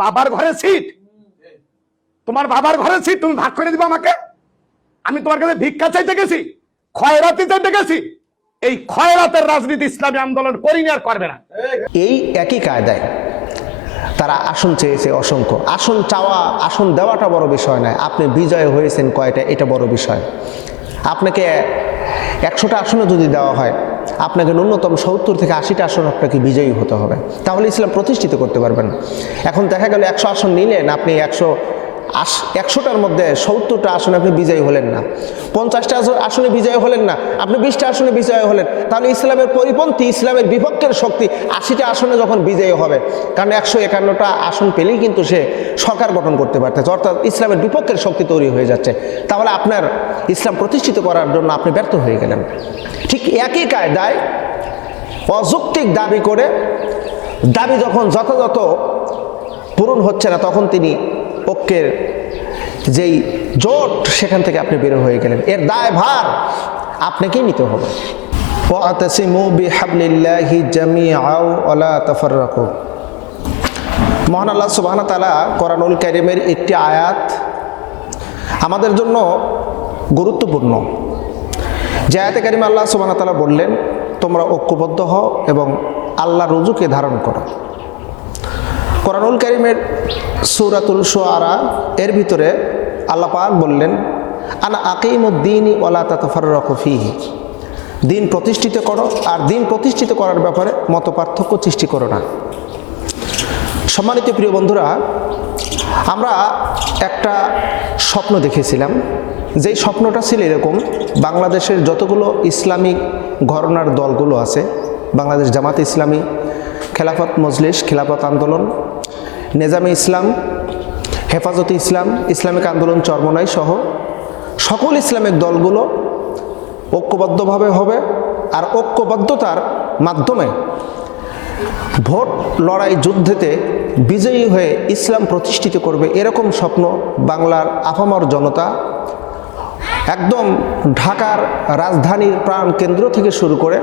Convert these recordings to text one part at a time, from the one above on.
বাবার ঘরে সিট তোমার বাবার ঘরে সিট তুমি ভাগ করে দিবে আমাকে? আমি তোমার কাছে ভিক্ষা চাইতে গেছি খয়রাতি চাইতে গেছি। এই খয়রাতের রাজনীতি ইসলামী আন্দোলন করিনি আর করবে না। এই একই কায়দায় তারা আসন চেয়েছে অসংখ্য। আসন চাওয়া, আসন দেওয়াটা বড় বিষয় নয়। আপনি বিজয় হয়েছেন কয়টা, এটা বড় বিষয়। আপনাকে একশোটা আসনও যদি দেওয়া হয়, আপনাকে ন্যূনতম সত্তর থেকে আশিটা আসন আপনাকে বিজয়ী হতে হবে। তাহলে ইসলাম প্রতিষ্ঠিত করতে পারবেন। এখন দেখা গেল একশো আসন নিলেন, আপনি একশো আশ একশোটার মধ্যে সত্তরটা আসনে আপনি বিজয়ী হলেন না। পঞ্চাশটা আসন- বিজয় হলেন না। আপনি বিশটা আসনে বিজয় হলেন। তাহলে ইসলামের পরিপন্থী, ইসলামের বিপক্ষের শক্তি আশিটা আসনে যখন বিজয়ী হবে, কারণ একশো একান্নটা আসন পেলেই কিন্তু সে সরকার গঠন করতে পারতেছে, অর্থাৎ ইসলামের বিপক্ষের শক্তি তৈরি হয়ে যাচ্ছে। তাহলে আপনার ইসলাম প্রতিষ্ঠিত করার জন্য আপনি ব্যর্থ হয়ে গেলেন। ঠিক একই কায়দায় অযৌক্তিক দাবি করে, দাবি যখন যথাযথ পূরণ হচ্ছে না, তখন তিনি ঐক্যের যেই জোট, সেখান থেকে আপনি বের হয়ে গেলেন। এর দায় ভার আপনাকেই নিতে হবে। মহান আল্লাহ সুবহানাহু ওয়া তাআলা কোরআনুল একটি আয়াত আমাদের জন্য গুরুত্বপূর্ণ। যে আয়াতে কারিমে আল্লাহ সুবহানাহু ওয়া তাআলা বললেন, তোমরা ঐক্যবদ্ধ হও এবং আল্লাহ রুজুকে ধারণ করো। কোরআনুল করিমের সুরাতুল সোয়ারা এর ভিতরে আল্লাহ পাক বললেন, আনা আকিমুদ্দিন ওয়ালা তাতফার রকফিহি দিন প্রতিষ্ঠিত করো, আর দিন প্রতিষ্ঠিত করার ব্যাপারে মত পার্থক্য সৃষ্টি করো না। সম্মানিত প্রিয় বন্ধুরা, আমরা একটা স্বপ্ন দেখেছিলাম। যেই স্বপ্নটা ছিল এরকম, বাংলাদেশের যতগুলো ইসলামিক ঘরনার দলগুলো আছে, বাংলাদেশ জামাত ইসলামী খেলাফত মজলিস, খেলাফত আন্দোলন, নেজামে ইসলাম, হেফাজতে ইসলাম, ইসলামিক আন্দোলন চরমনাই সহ সকল ইসলামিক দলগুলো ঐক্যবদ্ধভাবে হবে আর ঐক্যবদ্ধতার মাধ্যমে ভোট লড়াই যুদ্ধেতে বিজয়ী হয়ে ইসলাম প্রতিষ্ঠিত করবে এরকম স্বপ্ন বাংলার আফামর জনতা একদম ঢাকার রাজধানীর প্রাণ কেন্দ্র থেকে শুরু করে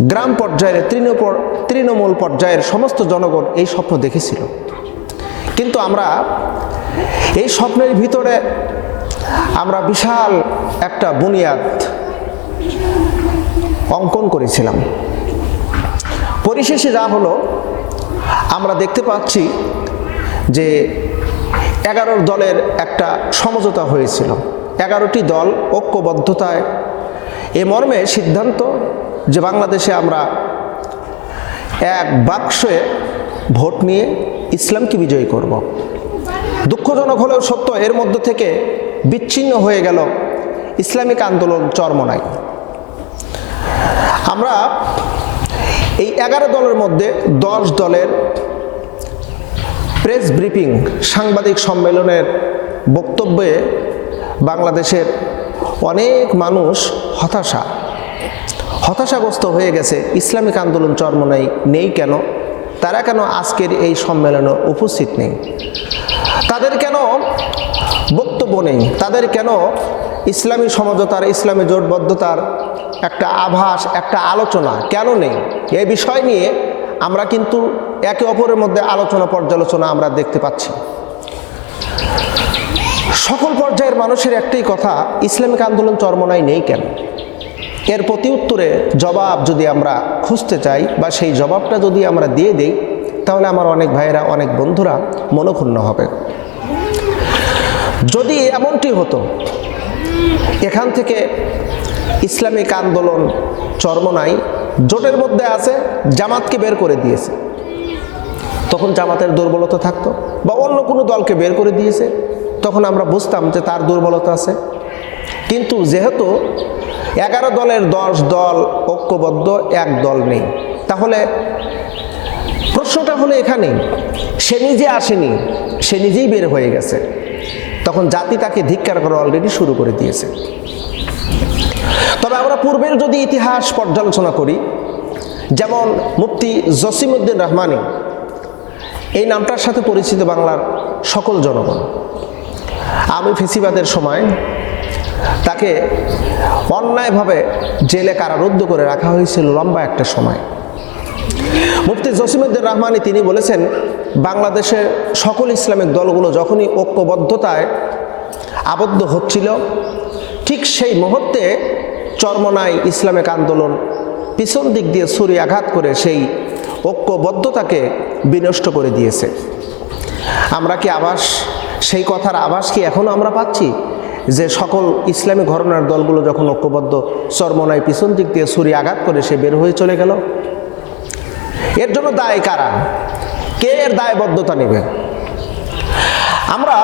গ্রাম পর্যায়ের তৃণমূল পর্যায়ের সমস্ত জনগণ এই স্বপ্ন দেখেছিল। কিন্তু আমরা এই স্বপ্নের ভিতরে আমরা বিশাল একটা বুনিয়াদ অঙ্কন করেছিলাম। পরিশেষে যা হলো, আমরা দেখতে পাচ্ছি যে এগারো দলের একটা সমঝোতা হয়েছিল। এগারোটি দল ঐক্যবদ্ধতায় এ মর্মে সিদ্ধান্ত যে বাংলাদেশে আমরা এক বাক্সে ভোট নিয়ে ইসলামকে বিজয়ী করব। দুঃখজনক হলেও সত্য, এর মধ্য থেকে বিচ্ছিন্ন হয়ে গেল ইসলামিক আন্দোলন চরমনাই আমরা এই এগারো দলের মধ্যে দশ দলের প্রেস ব্রিফিং, সাংবাদিক সম্মেলনের বক্তব্যে বাংলাদেশের অনেক মানুষ হতাশা হতাশাগ্রস্ত হয়ে গেছে। ইসলামিক আন্দোলন চরমনাই নেই কেন? তারা কেন আজকের এই সম্মেলনে উপস্থিত নেই? তাদের কেন বক্তব্য নেই? তাদের কেন ইসলামী সমঝোতার, ইসলামী জোটবদ্ধতার একটা আভাস, একটা আলোচনা কেন নেই? এই বিষয় নিয়ে আমরা কিন্তু একে অপরের মধ্যে আলোচনা পর্যালোচনা আমরা দেখতে পাচ্ছি। সকল পর্যায়ের মানুষের একটাই কথা, ইসলামিক আন্দোলন চরমনায় নেই কেন? এর প্রতি উত্তরে জবাব যদি আমরা খুঁজতে চাই বা সেই জবাবটা যদি আমরা দিয়ে দিই, তাহলে আমার অনেক ভাইয়েরা, অনেক বন্ধুরা মনক্ষুণ্ণ হবে। যদি এমনটি হতো, এখান থেকে ইসলামিক আন্দোলন চরমনাই জোটের মধ্যে আছে, জামাতকে বের করে দিয়েছে। তখন জামাতের দুর্বলতা থাকতো বা অন্য কোনো দলকে বের করে দিয়েছে, তখন আমরা বুঝতাম যে তার দুর্বলতা আছে। কিন্তু যেহেতু এগারো দলের দশ দল ঐক্যবদ্ধ, এক দল নেই। তাহলে প্রশ্নটা হলো এখানে, সে নিজে আসেনি, সে নিজেই বের হয়ে গেছে। তখন জাতি তাকে ধিক্কার করা অলরেডি শুরু করে দিয়েছে। তবে আমরা পূর্বের যদি ইতিহাস পর্যালোচনা করি, যেমন মুফতি জসিমউদ্দিন রহমানি, এই নামটার সাথে পরিচিত বাংলার সকল জনগণ। আমি ফেসিবাদের সময় তাকে অন্যায়ভাবে জেলে কারারুদ্ধ করে রাখা হয়েছিল লম্বা একটা সময়। মুফতি জসিমুদ্দিন রহমানি তিনি বলেছেন বাংলাদেশের সকল ইসলামিক দলগুলো যখনই ঐক্যবদ্ধতায় আবদ্ধ হচ্ছিল, ঠিক সেই মুহূর্তে চরমনাই ইসলামিক আন্দোলন পিছন দিক দিয়ে ছুরি আঘাত করে সেই ঐক্যবদ্ধতাকে বিনষ্ট করে দিয়েছে। আমরা কি আবাস, সেই কথার আভাস কি এখনও আমরা পাচ্ছি? যে সকল ইসলামী ঘরনার দলগুলো যখন ঐক্যবদ্ধ, চর্মনায় পিছন দিক দিয়ে ছুরি আঘাত করে সে বের হয়ে চলে গেল। এর জন্য দায় কারা? কে এর দায়বদ্ধতা নেবে? আমরা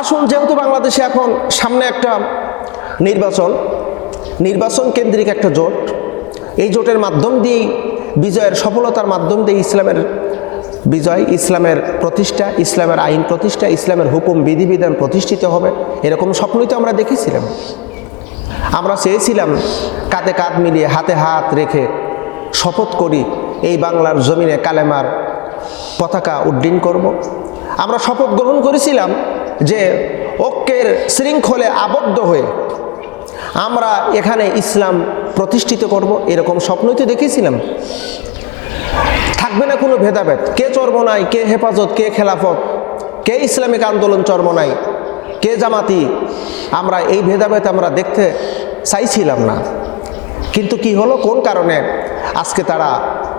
আসুন, যেহেতু বাংলাদেশে এখন সামনে একটা নির্বাচন নির্বাচন কেন্দ্রিক একটা জোট, এই জোটের মাধ্যম দিয়েই, বিজয়ের সফলতার মাধ্যম দিয়ে ইসলামের বিজয় ইসলামের প্রতিষ্ঠা, ইসলামের আইন প্রতিষ্ঠা, ইসলামের হুকুম, বিধিবিধান প্রতিষ্ঠিত হবে। এরকম স্বপ্নই তো আমরা দেখেছিলাম। আমরা চেয়েছিলাম কাঁধে কাঁধ মিলিয়ে, হাতে হাত রেখে শপথ করি, এই বাংলার জমিনে কালেমার পতাকা উড্ডীন করব। আমরা শপথ গ্রহণ করেছিলাম যে ঐক্যের শৃঙ্খলে আবদ্ধ হয়ে আমরা এখানে ইসলাম প্রতিষ্ঠিত করব। এরকম স্বপ্নই তো দেখেছিলাম। থাকবে না কোনো ভেদাভেদ। কে চর্মনাই কে হেফাজত, কে খেলাফত, কে ইসলামিক আন্দোলন চর্মনাই কে জামাতি, আমরা এই ভেদাভেদ আমরা দেখতে চাইছিলাম না। কিন্তু কি হলো? কোন কারণে? আজকে তারা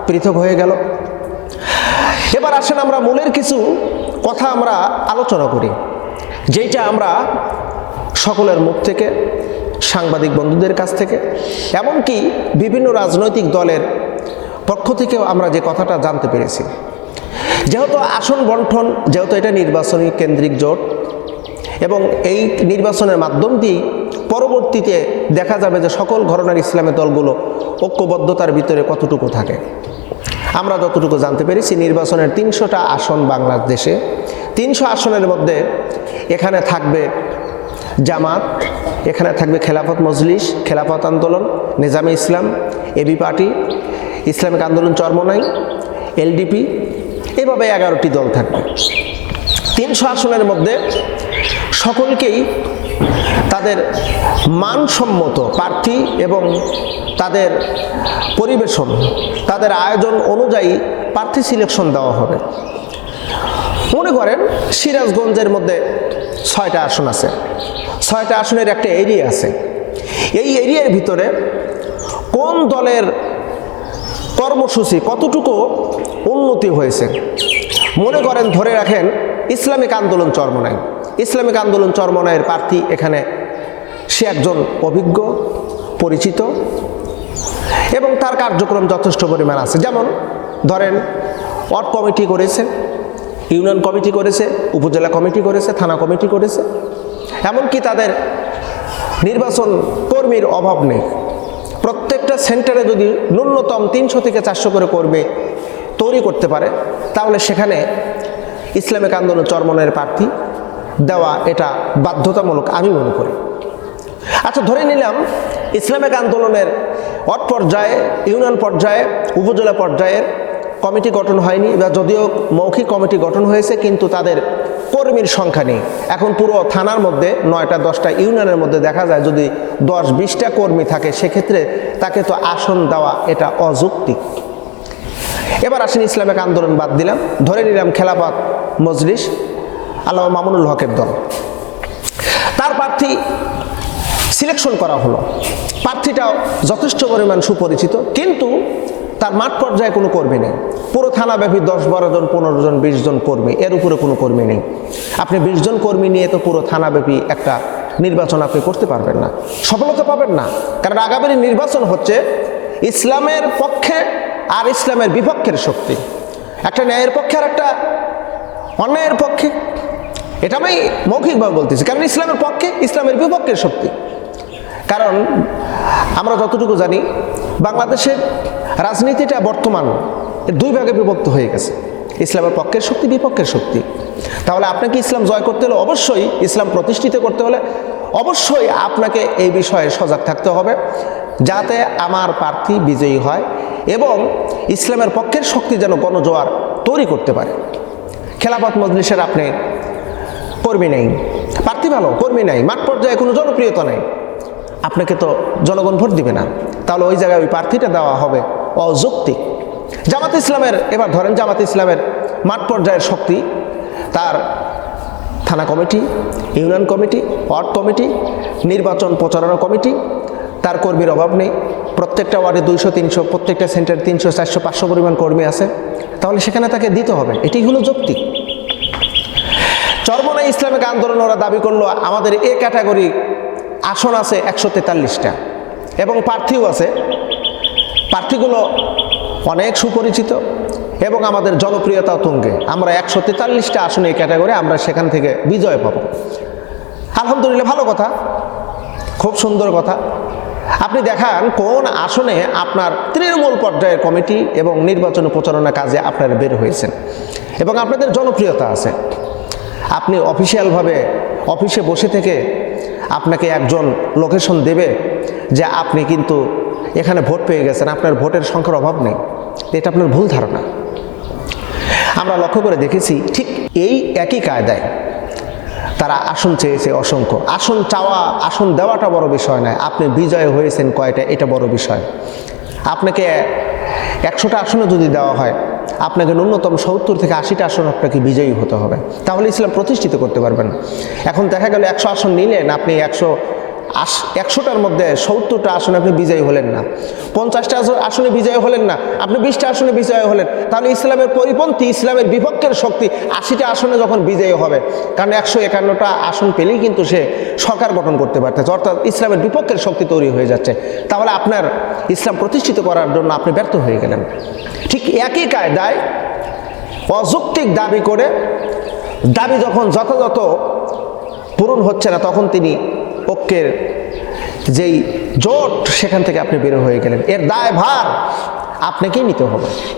পৃথক হয়ে গেল। এবার আসেন আমরা মূলের কিছু কথা আমরা আলোচনা করি যেটা আমরা সকলের মুখ থেকে, সাংবাদিক বন্ধুদের কাছ থেকে, এমনকি বিভিন্ন রাজনৈতিক দলের পক্ষ থেকেও আমরা যে কথাটা জানতে পেরেছি। যেহেতু আসন বন্টন, যেহেতু এটা নির্বাচনী কেন্দ্রিক জোট, এবং এই নির্বাচনের মাধ্যম দিয়েই পরবর্তীতে দেখা যাবে যে সকল ঘরনার ইসলামের দলগুলো ঐক্যবদ্ধতার ভিতরে কতটুকু থাকে। আমরা যতটুকু জানতে পেরেছি, নির্বাচনের তিনশোটা আসন বাংলাদেশে। তিনশো আসনের মধ্যে এখানে থাকবে জামাত, এখানে থাকবে Khelafat Majlis, Khelafat Andolan, Nizame Islam, AB party Islamic Andolan Charmonai LDP, এভাবে এগারোটি দল থাকবে। তিনশো আসনের মধ্যে সকলকেই তাদের মানসম্মত প্রার্থী এবং তাদের পরিবেশন, তাদের আয়োজন অনুযায়ী প্রার্থী সিলেকশন দেওয়া হবে। মনে করেন সিরাজগঞ্জের মধ্যে ছয়টা আসন আছে, ছয়টা আসনের একটা এরিয়া আছে। এই এরিয়ার ভিতরে কোন দলের কর্মসূচি কতটুকু উন্নতি হয়েছে? মনে করেন, ধরে রাখেন, ইসলামিক আন্দোলন চরমনাই ইসলামিক আন্দোলন চরমনাইয়ের প্রার্থী এখানে সে একজন অভিজ্ঞ, পরিচিত এবং তার কার্যক্রম যথেষ্ট পরিমাণ আছে। যেমন, ধরেন, ওয়ার্ড কমিটি করেছে, ইউনিয়ন কমিটি করেছে, উপজেলা কমিটি করেছে, থানা কমিটি করেছে। এমনকি তাদের নির্বাচন কর্মীর অভাব নেই। সেন্টারে যদি ন্যূনতম তিনশো থেকে চারশো করে করবে তৈরি করতে পারে, তাহলে সেখানে ইসলামিক আন্দোলন চরমনের প্রার্থী দেওয়া এটা বাধ্যতামূলক আমি মনে করি। আচ্ছা ধরে নিলাম ইসলামিক আন্দোলনের অট পর্যায়ে, ইউনিয়ন পর্যায়ে, উপজেলা পর্যায়ের কমিটি গঠন হয়নি বা যদিও মৌখিক কমিটি গঠন হয়েছে, কিন্তু তাদের কর্মীর সংখ্যা নেই। এখন পুরো থানার মধ্যে নয়টা, দশটা ইউনিয়নের মধ্যে দেখা যায় যদি দশ, বিশটা কর্মী থাকে, সেক্ষেত্রে তাকে তো আসন দেওয়া এটা অযৌক্তিক এবার আসেন ইসলামিক আন্দোলন বাদ দিলাম। ধরে নিলাম খেলাপাত মজলিস আল্লাহ মামুনুল হকের দল। তার প্রার্থী সিলেকশন করা হলো। প্রার্থীটাও যথেষ্ট পরিমাণ সুপরিচিত, কিন্তু তার মাঠ পর্যায়ে কোনো কর্মী নেই। পুরো থানাব্যাপী দশ বারো জন, পনেরো জন, বিশ জন কর্মী। এর উপরে কোনো কর্মী নেই। আপনি বিশ জন কর্মী নিয়ে তো পুরো থানাব্যাপী একটা নির্বাচন আপনি করতে পারবেন না। সফলতা পাবেন না। কারণ আগামী নির্বাচন হচ্ছে ইসলামের পক্ষে আর ইসলামের বিপক্ষের শক্তি। একটা ন্যায়ের পক্ষে আর একটা অন্যায়ের পক্ষে। এটা আমি মৌখিকভাবে বলতেছি। কারণ ইসলামের পক্ষে, ইসলামের বিপক্ষের শক্তি। কারণ আমরা যতটুকু জানি, বাংলাদেশের রাজনীতিটা বর্তমান দুই ভাগে বিভক্ত হয়ে গেছে। ইসলামের পক্ষের শক্তি, বিপক্ষের শক্তি। তাহলে আপনাকে ইসলাম জয় করতে হলে অবশ্যই ইসলাম প্রতিষ্ঠিত করতে হলে অবশ্যই আপনাকে এই বিষয়ে সজাগ থাকতে হবে যাতে আমার প্রার্থী বিজয়ী হয় এবং ইসলামের পক্ষের শক্তি যেন গণজোয়ার তৈরি করতে পারে। খেলাফত মজলিসের আপনি কর্মী নেই, প্রার্থী ভালো, কর্মী নেই, মাঠ পর্যায়ে কোনো জনপ্রিয়তা নেই। আপনাকে তো জনগণ ভোট দিবে না। তাহলে ওই জায়গায় ওই প্রার্থীটা দেওয়া হবে অযৌক্তিক। জামাত ইসলামের, এবার ধরেন জামাত ইসলামের মাঠ পর্যায়ের শক্তি, তার থানা committee, union committee, ward committee, নির্বাচন প্রচারণা কমিটি, তার কর্মীর অভাব নেই। প্রত্যেকটা ওয়ার্ডে দুইশো, তিনশো, প্রত্যেকটা সেন্টারে তিনশো, চারশো, পাঁচশো পরিমাণ কর্মী আছে। তাহলে সেখানে তাকে দিতে হবে। এটি হলো যৌক্তিক। চরমনা ইসলামিক আন্দোলন ওরা দাবি করল, আমাদের এ ক্যাটাগরি আসন আছে একশো তেতাল্লিশটা। এবং প্রার্থীও আছে। প্রার্থীগুলো অনেক সুপরিচিত এবং আমাদের জনপ্রিয়তাও তুঙ্গে। আমরা একশো তেতাল্লিশটা আসনে এই ক্যাটাগরি, আমরা সেখান থেকে বিজয় পাব। আলহামদুলিল্লাহ, ভালো কথা। খুব সুন্দর কথা। আপনি দেখান কোন আসনে আপনার তৃণমূল পর্যায়ের কমিটি এবং নির্বাচন প্রচারণা কাজে আপনারা বের হয়েছেন। এবং আপনাদের জনপ্রিয়তা আছে। আপনি অফিসিয়ালভাবে অফিসে বসে থেকে আপনাকে একজন লোকেশন দেবে যে আপনি কিন্তু এখানে ভোট পেয়ে গেছেন, আপনার ভোটের সংখ্যার অভাব নেই। এটা আপনার ভুল ধারণা। আমরা লক্ষ্য করে দেখেছি ঠিক এই একই কায়দায় তারা আসন চেয়েছে অসংখ্য। আসন চাওয়া, আসন দেওয়াটা বড় বিষয় নয়। আপনি বিজয় হয়েছেন কয়টা, এটা বড় বিষয়। আপনাকে একশোটা আসনে যদি দেওয়া হয় আপনাকে ন্যূনতম সত্তর থেকে আশিটা আসন আপনাকে বিজয়ী হতে হবে। তাহলে ইসলাম প্রতিষ্ঠিত করতে পারবেন এখন দেখা গেল একশো আসন নিলেন, আপনি একশো আশ একশোটার মধ্যে সত্তরটা আসনে আপনি বিজয়ী হলেন না। পঞ্চাশটা আস- আসনে বিজয় হলেন না। আপনি বিশটা আসনে বিজয় হলেন। তাহলে ইসলামের পরিপন্থী, ইসলামের বিপক্ষের শক্তি আশিটা আসনে যখন বিজয়ী হবে, কারণ একশো একান্নটা আসন পেলেই কিন্তু সে সরকার গঠন করতে পারতেছে, অর্থাৎ ইসলামের বিপক্ষের শক্তি তৈরি হয়ে যাচ্ছে। তাহলে আপনার ইসলাম প্রতিষ্ঠিত করার জন্য আপনি ব্যর্থ হয়ে গেলেন। ঠিক একই কায়দায় অযৌক্তিক দাবি করে, দাবি যখন যথাযথ পূরণ হচ্ছে না, তখন তিনি ঐক্যের যেই জোট, সেখান থেকে আপনি বের হয়ে গেলেন। এর দায় ভার আপনাকেই নিতে হবে।